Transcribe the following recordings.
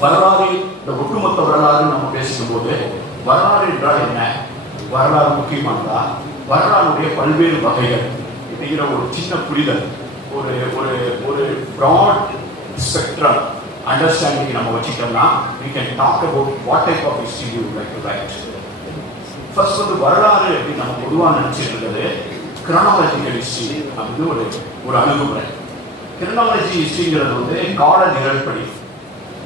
வரலாறு இந்த ஒட்டுமொத்த வரலாறு நம்ம பேசும்போது வரலாறு என்றால் என்ன? வரலாறு முக்கியமானதா? வரலாறுடைய பல்வேறு வகைகள் அப்படிங்கிற ஒரு சின்ன புரிதல் ஒரு ஒரு ஒரு ப்ராட் ஸ்பெக்ட்ரம் அண்டர்ஸ்டாண்டிங் நம்ம வச்சுட்டோம்னா we can talk about what type of history you like to write first வந்து வரலாறு அப்படின்னு நம்ம பொதுவாக நினச்சிட்டு இருக்கிறது கிரானாலஜிக்கல் ஹிஸ்ட்ரி அப்படின்னு ஒரு ஒரு அணுகுமுறை. கிரானாலஜி ஹிஸ்ட்ரிங்கிறது வந்து கால நிகழ்படி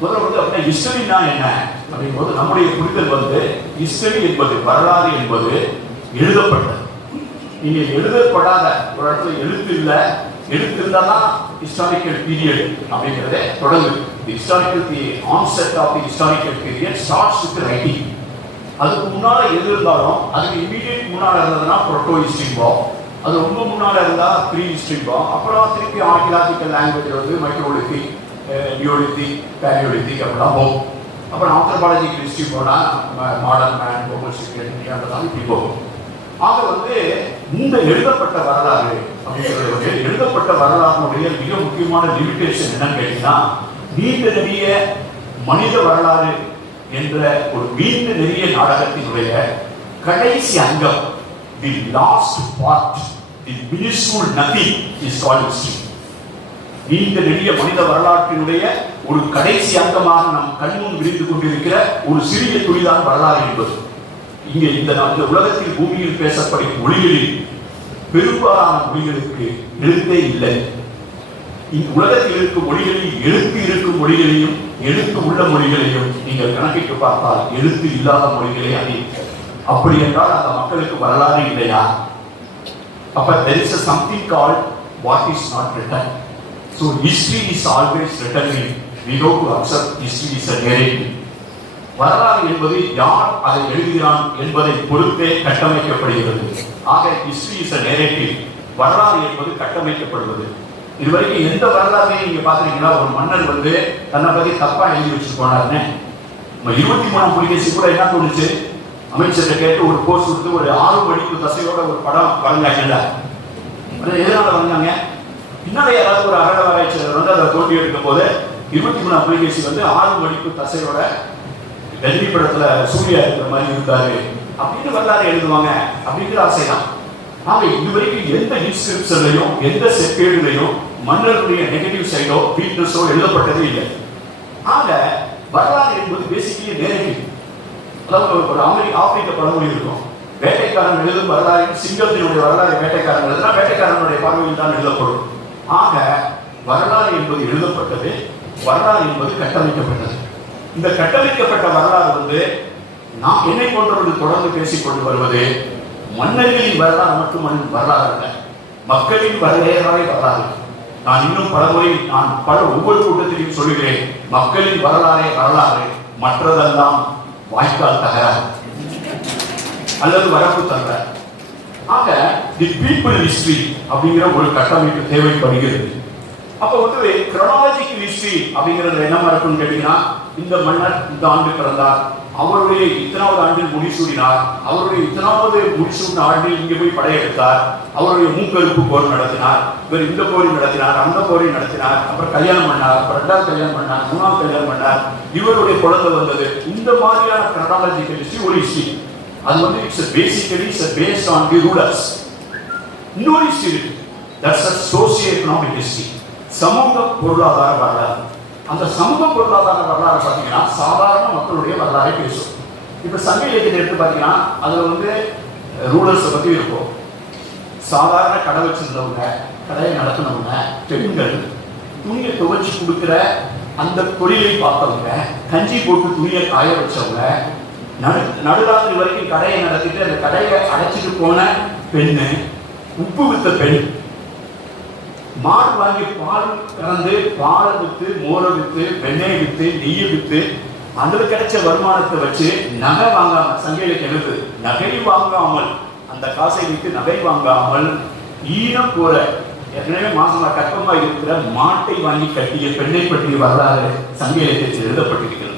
முதல்ல வந்து அப்படின்னா ஹிஸ்டரினா என்ன? அப்படிங்கும்போது நம்முடைய புரிதல் வந்து ஹிஸ்டரி என்பது வரலாறு என்பது எழுதப்பட்டது. நீங்க எழுதப்படாத ஒரு இடத்துல எழுத்து இல்லை எழுத்து இருந்தாதான் ஹிஸ்டாரிக்கல் பீரியட் அப்படிங்கிறதே தொடங்குது. Historical the onset of the historical period starts with writing அதுக்கு முன்னால் எது இருந்தாலும் அதுக்கு இமீடியட் முன்னால் இருந்ததுன்னா புரோட்டோ ஹிஸ்ட்ரிங்கோ அது ரொம்ப முன்னால் இருந்தால் ப்ரீ ஹிஸ்ட்ரிங்கோ அப்புறம் திருப்பி ஆர்கியலாஜிக்கல் லாங்குவேஜ் வந்து மைக்ரோலித்திக் நியூலித்திக் பேரியோலித்திக் அப்படிலாம் போகும் அப்புறம் ஆந்த்ரபாலஜிக்கல் ஹிஸ்ட்ரி போனால் மாடர்ன் மேன் ஹோமோசிக்கல் இப்படி போகும் ஆக வந்து இந்த எழுதப்பட்ட வரலாறு அப்படிங்கிறது வந்து எழுதப்பட்ட வரலாறுடைய மிக முக்கியமான லிமிடேஷன் என்னன்னு கேட்டீங்கன்னா நீண்ட நிறைய மனித வரலாறு என்ற ஒரு நீண்ட நிறைய நாடகத்தினுடைய கடைசி அங்கம் the last part the minuscule nothing is call history நீண்ட நெடிய மனித வரலாற்றினுடைய ஒரு கடைசி அங்கமாக நம் கண்முன் விரிந்து கொண்டிருக்கிற ஒரு சிறிய துளிதான் வரலாறு என்பது. இங்கே இந்த நமது உலகத்தில் பூமியில் பேசப்படும் மொழிகளில் பெரும்பாலான மொழிகளுக்கு எழுத்தே இல்லை. இந்த உலகத்தில் இருக்கும் மொழிகளில் எழுத்து இருக்கும் மொழிகளையும் எழுத்து உள்ள மொழிகளையும் நீங்கள் கணக்கிட்டு பார்த்தால் எழுத்து இல்லாத மொழிகளே அது அப்படி என்றால் அந்த மக்களுக்கு வரலாறு இல்லையா? அப்ப there is something call what is not not so history is always returning. we go to accept history is a narrative. வரலாறு என்பது யார் அதை எழுதுகிறான் என்பதை பொறுத்தே கட்டமைக்கப்படுகிறது. ஆக ஹிஸ்டரி இஸ் அ நேரேட்டிவ் வரலாறு என்பது கட்டமைக்கப்படுவது. இதுவரைக்கும் எந்த வரலாறையும் நீங்க பாத்தீங்கன்னா ஒரு மன்னர் வந்து தன்னை பத்தி தப்பா எழுதி வச்சு போனாருன்னு நம்ம இருபத்தி மூணாம் புலிகேசி கூட என்ன தோணுச்சு? அமைச்சர்கிட்ட கேட்டு ஒரு போஸ்ட் கொடுத்து ஒரு ஆறு படிப்பு தசையோட ஒரு படம் வழங்காங்கல்ல எதனால வந்தாங்க? பின்னாடி அதாவது ஒரு அகல ஆராய்ச்சியாளர் வந்து அதை தோண்டி எடுக்கும் போது இருபத்தி மூணு புலிகேசி வந்து ஆறு மணிக்கு தசையோட டெல்லி படத்துல சூர்யா இருக்கிற மாதிரி இருக்காரு. அப்படின்னு வரலாறு எழுதுவாங்க. அப்படிங்கிற ஆசைதான். ஆக இதுவரைக்கும் எந்த இன்ஸ்கிரிப்ஷன்லையும் எந்த செப்பேடுலையும் மன்னருடைய நெகட்டிவ் சைடோ வீக்னஸோ எழுதப்பட்டது இல்லை. ஆக வரலாறு என்பது பேசிக்கலி நேரடிவ் அதாவது ஒரு அமெரிக்க ஆப்பிரிக்க பழமொழி இருக்கும். வேட்டைக்காரன் எழுதும் வரலாறு சிங்கத்தினுடைய வரலாறு வேட்டைக்காரன் எழுதுனா வேட்டைக்காரனுடைய பார்வையில் தான் எழுதப்படும். ஆக வரலாறு என்பது எழுதப்பட்டது வரலாறு என்பது கட்டமைக்கப்பட்டது. இந்த கட்டமைக்கப்பட்ட வரலாறு வந்து நாம் என்னை போன்றவர்கள் தொடர்ந்து பேசிக் கொண்டு வருவது மன்னர்களின் வரலாறு மட்டும் வரலாறு அல்ல. மக்களின் வரலாறு வரலாறு. நான் இன்னும் பல முறை நான் பல ஒவ்வொரு கூட்டத்திலையும் சொல்கிறேன் மக்களின் வரலாறே வரலாறு மற்றதெல்லாம் வாய்க்கால் தகராறு. அல்லது வரப்பு தகராறு. ஆக தி பீப்புள் ஹிஸ்டரி அப்படிங்கிற ஒரு கட்டமைப்பு தேவைப்படுகிறது. அப்ப வந்து கிரோனாலஜிக்கல் ஹிஸ்டரி அப்படிங்கிறது என்ன இருக்கும்னு கேட்டீங்கன்னா இந்த மன்னர் இந்த ஆண்டு பிறந்தார். அவருடைய இத்தனாவது ஆண்டில் முடிசூடினார். அவருடைய இத்தனாவது முடிசூடின ஆண்டில் இங்கே போய் படையெடுத்தார் அவருடைய மூக்கறுப்பு போர் நடத்தினார். இவர் இந்த போரை நடத்தினார் அந்த போரை நடத்தினார் அப்புறம் கல்யாணம் பண்ணார் அப்புறம் ரெண்டாவது கல்யாணம் பண்ணார் மூணாவது கல்யாணம் பண்ணார். இவருடைய குழந்தை வந்தது. இந்த மாதிரியான கிரோனாலஜிக்கல் ஹிஸ்டரி ஒரு ஹிஸ்டரி அது வந்து it's basically it's based on the rulers இன்னொரு ஹிஸ்டரி இருக்கு. That's a socio economic history சமூக பொருளாதார வரலாறு. அந்த சமூக பொருளாதார வரலாறு பார்த்தீங்கன்னா சாதாரண மக்களுடைய வரலாறை பேசும். இப்போ சங்க இலக்கியத்தை எடுத்து பார்த்தீங்கன்னா அதில் வந்து ரூலர்ஸை பற்றி இருக்கும். சாதாரண கடை வச்சிருந்தவங்க கடையை நடத்தினவங்க பெண்கள் துணியை துவைச்சு கொடுக்குற அந்த தொழிலை பார்த்தவங்க கஞ்சி போட்டு துணியை காய வச்சவங்க நடு நடுராத்திரி வரைக்கும் கடையை நடத்திட்டு அந்த கடையை அடைச்சிட்டு போன பெண்ணு உப்பு வித்த பெண். மாடு வாங்கி பால் கறந்து பாலை வித்து மோரை வித்து வெண்ணெய் வித்து நெய்யை வித்து அதுல கிடைச்ச வருமானத்தை வச்சு நகை வாங்காம சங்கையில எழுது நகை வாங்காமல் அந்த காசை விட்டு நகை வாங்காமல் ஈனம் போற ஏற்கனவே மாசமா கற்பமாக இருக்கிற மாட்டை வாங்கி கட்டிய பெண்ணை பற்றி வரலாறு சங்க இலக்கியத்தில் எழுதப்பட்டிருக்கிறது.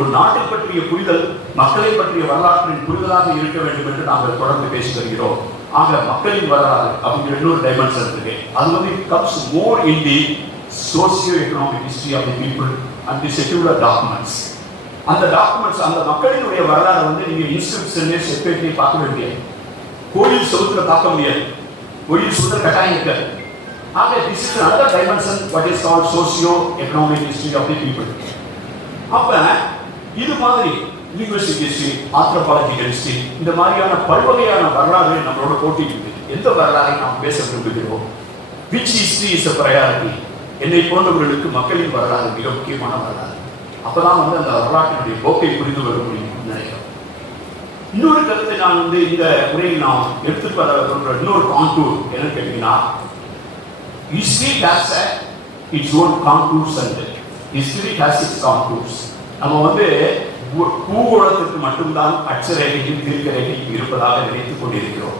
ஒரு நாட்டை பற்றிய புரிதல் மக்களை பற்றிய வரலாற்றின் புரிதலாக இருக்க வேண்டும் என்று நாங்கள் தொடர்ந்து பேசி வருகிறோம். ஆக மக்களின் வரலாறு அப்படிங்கிற இன்னொரு டைமென்ஷன் இருக்கு. அது வந்து comes more in the socio economic history of the people and the secular documents அந்த டாக்குமெண்ட்ஸ் அந்த மக்களினுடைய வரலாறு வந்து நீங்க இன்ஸ்கிரிப்ஷன்லேயே செப்பரேட்லேயே பார்க்க வேண்டியது. கோயில் சுவத்துல பார்க்க முடியாது. கோயில் சுவத்துல கட்டாயம் இருக்காது. ஆக this is another dimension what is call socio economic history of the people அப்போ இது மாதிரி யூனிவர்சிட்டி ஹிஸ்டரி ஆத்ரோபாலஜிக்கல் ஹிஸ்டரி இந்த மாதிரியான பல்வகையான வரலாறு நம்மளோட போட்டி இருக்குது எந்த வரலாறை நாம் பேச விரும்புகிறோம்? Which history is a priority என்னை போன்றவர்களுக்கு மக்களின் வரலாறு மிக முக்கியமான வரலாறு. அப்பதான் வந்து அந்த வரலாற்றினுடைய போக்கை புரிந்து கொள்ள முடியும் நினைக்கிறோம். இன்னொரு கருத்தை நான் வந்து இந்த உரையில் நான் எடுத்துட்டு வர இன்னொரு கான்டூர் என்ன கேட்டீங்கன்னா history has its own contours and history has its contours நம்ம வந்து பூ- பூகோளத்திற்கு மட்டும்தான் அச்சரேகையும் திருக்கரேகையும் இருப்பதாக நினைத்துக் கொண்டிருக்கிறோம்.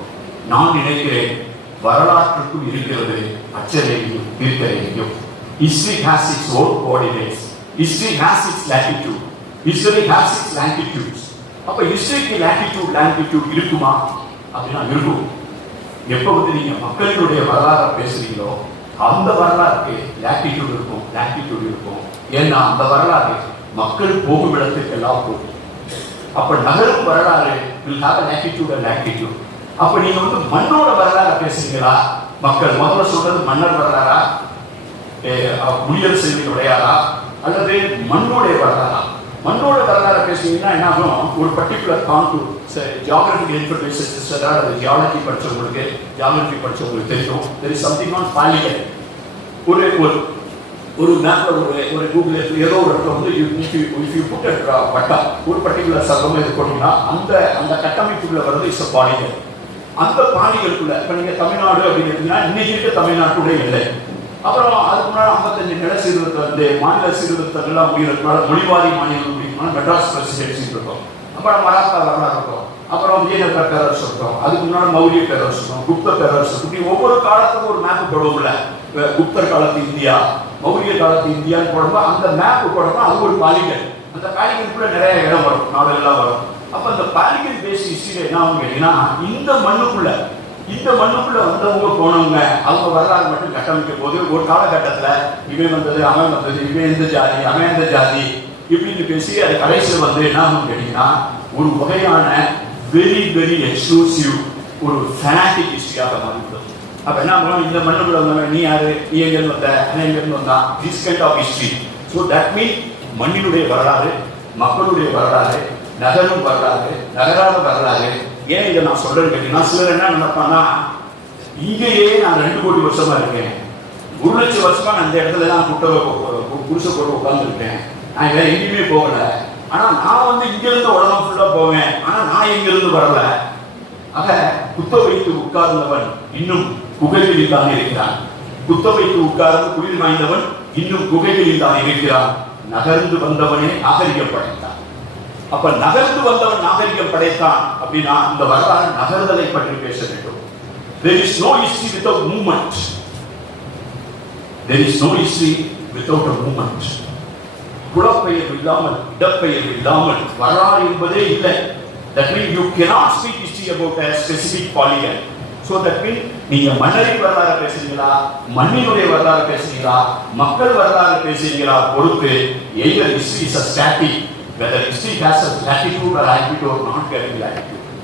நான் நினைக்கிறேன் வரலாற்றுக்கும் இருக்கிறது அச்சரேகையும் திருக்கரேகையும். History has its own coordinates history has its latitude history has its latitudes அப்ப ஹிஸ்டரிக்கு லாட்டிடியூட் லாட்டிடியூட் இருக்குமா? அப்படின்னா இருக்கும். எப்ப வந்து நீங்க மக்களினுடைய வரலாறை பேசுறீங்களோ அந்த வரலாறுக்கு லாட்டிடியூட் இருக்கும் லாட்டிடியூட் இருக்கும். ஏன்னா அந்த வரலாறு மக்கள் போகும் இடத்துக்கு எல்லாம் போகும். அப்ப நகரும் வரலாறு will have an attitude and attitude அப்ப நீங்க வந்து மண்ணோட வரலாறு பேசுறீங்களா? மக்கள் முதல்ல சொல்றது மன்னர் வரலாறா? ஏ- முடியல் செல்வி உடையாரா அல்லது மண்ணோடைய வரலாறா? மண்ணோட வரலாறு பேசுனீங்கன்னா என்ன ஆகும்? ஒரு பர்டிகுலர் கான்டூர் ஜியாகிரபிக் இன்ஃபர்மேஷன் அதாவது ஜியாலஜி படிச்சவங்களுக்கு ஜியாகிரபி படிச்சவங்களுக்கு தெரியும். தெரி சம்திங் ஆன் பாலிகல் ஒரு ஒரு ஒரு மேப்ல ஒரு ஒரு கூகுள் ஏதோ ஒரு இடத்துல வந்து if you if you put ஒரு பர்டிகுலர் சர்வம் இது போட்டிங்கன்னா அந்த அந்த கட்டமைப்புக்குள்ள வர்றது இஸ் பாணிகள். அந்த பாணிகளுக்குள்ள இப்போ நீங்கள் தமிழ்நாடு அப்படின்னு எடுத்தீங்கன்னா இன்னைக்கு இருக்க தமிழ்நாட்டுடைய இல்லை. அப்புறம் அதுக்கு முன்னாடி ஐம்பத்தஞ்சு நில சீர்திருத்த மாநில சீர்திருத்தங்கள்லாம் முடிகிறதுனால மொழிவாரி மாநிலம் அப்படின்னா மெட்ராஸ் பிரசிடென்சி இருக்கும் அப்புறம் மராத்தா வரலாறு இருக்கும். அப்புறம் விஜயநகர பேரரசு இருக்கும். அதுக்கு முன்னாடி மௌரிய பேரரசு இருக்கும் குப்த பேரரசு இருக்கும். இப்படி ஒவ்வொரு காலத்துக்கும் ஒரு மேப் போடுவோம்ல. குப்தர் காலத்து இந்தியா மௌரிய காலத்து இந்தியான்னு போடும்போது அந்த மேப்பு போடும்போது அது ஒரு பாலிகன் அந்த பாலிகலுக்குள்ள நிறைய இடம் வரும் நாடுகள்லாம் வரும். அப்ப அந்த பாலிகன் பேஸ் ஹிஸ்டரியில என்ன ஆகும் கேட்டீங்கன்னா இந்த மண்ணுக்குள்ள இந்த மண்ணுக்குள்ள வந்தவங்க போனவங்க அவங்க வரலாறு மட்டும் கட்டமைக்கும் போது ஒரு காலகட்டத்தில் இவன் வந்தது அவன் வந்தது இவன் எந்த ஜாதி அவன் எந்த ஜாதி இப்படின்னு பேசி அது கடைசியில் வந்து என்ன ஆகும் கேட்டீங்கன்னா ஒரு வகையான வெரி வெரி எக்ஸ்க்ளூசிவ் ஒரு ஃபேனாட்டிக் ஹிஸ்டரியாக மாறிவிடும் அப்ப என்ன பண்ணுவோம் இந்த மண்ணுக்குள்ள வந்தவன் நீ யாரு? நீ எங்கிருந்து வந்த? அவன் எங்கிருந்து வந்தான்? This kind of history so that mean மண்ணினுடைய வரலாறு மக்களுடைய வரலாறு நகரும் வரலாறு நகராத வரலாறு. ஏன் இதை நான் சொல்றேன்னு கேட்டீங்கன்னா சிலர் என்ன நினைப்பான்னா இங்கேயே நான் ரெண்டு கோடி வருஷமா இருக்கேன். ஒரு லட்சம் வருஷமா நான் இந்த இடத்துல தான் குட்டை புருஷ போட்டு உட்காந்துருக்கேன் நான் வேற எங்கேயுமே போகல. ஆனா நான் வந்து இங்கிருந்து உலகம் ஃபுல்லா போவேன். ஆனா நான் இங்கிருந்து வரல? ஆக குத்த வைத்து உட்கார்ந்தவன் இன்னும் குகைகளில் தான் இருக்கிறான் குத்த வைத்து உட்கார்ந்து குளிர் வாய்ந்தவன் இன்னும் குகைகளில் தான் இருக்கிறான். நகர்ந்து வந்தவனே நாகரிகம் படைத்தான். அப்ப நகர்ந்து வந்தவன் நாகரிகம் படைத்தான் அப்படின்னா இந்த வரலாறு நகர்தலை பற்றி பேச வேண்டும். There is no history without movement. There is no history without a movement. புலப்பெயர்வு இல்லாமல் இடப்பெயர்வு இல்லாமல் வரலாறு என்பதே இல்லை. That mean you cannot speak history about a specific polygon. So that mean நீங்க மன்னரை வரலாறு பேசுறீங்களா மண்ணினுடைய வரலாறு பேசுறீங்களா மக்கள் வரலாறு பேசுறீங்களா பொறுத்து either history is a static whether history has a latitude or attitude not getting attitude